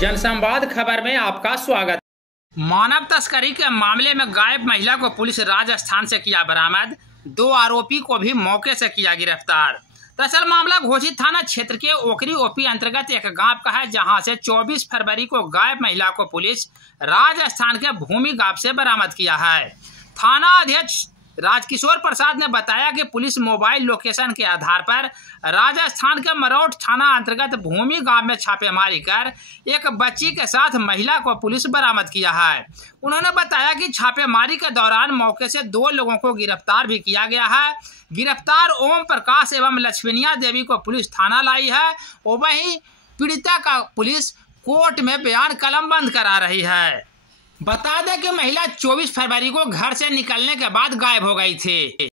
जनसंवाद खबर में आपका स्वागत। मानव तस्करी के मामले में गायब महिला को पुलिस राजस्थान से किया बरामद। 2 आरोपी को भी मौके से किया गिरफ्तार। दरअसल मामला घोषित थाना क्षेत्र के ओकरी ओपी अंतर्गत एक गांव का है, जहां से 24 फरवरी को गायब महिला को पुलिस राजस्थान के भूमि गांव से बरामद किया है। थाना अध्यक्ष राजकिशोर प्रसाद ने बताया कि पुलिस मोबाइल लोकेशन के आधार पर राजस्थान के मरोट थाना अंतर्गत भूमि गांव में छापेमारी कर एक बच्ची के साथ महिला को पुलिस बरामद किया है। उन्होंने बताया कि छापेमारी के दौरान मौके से 2 लोगों को गिरफ्तार भी किया गया है। गिरफ्तार ओम प्रकाश एवं लक्ष्मीनिया देवी को पुलिस थाना लाई है और वहीं पीड़िता का पुलिस कोर्ट में बयान कलमबंद करा रही है। बता दें कि महिला 24 फरवरी को घर से निकलने के बाद गायब हो गई थी।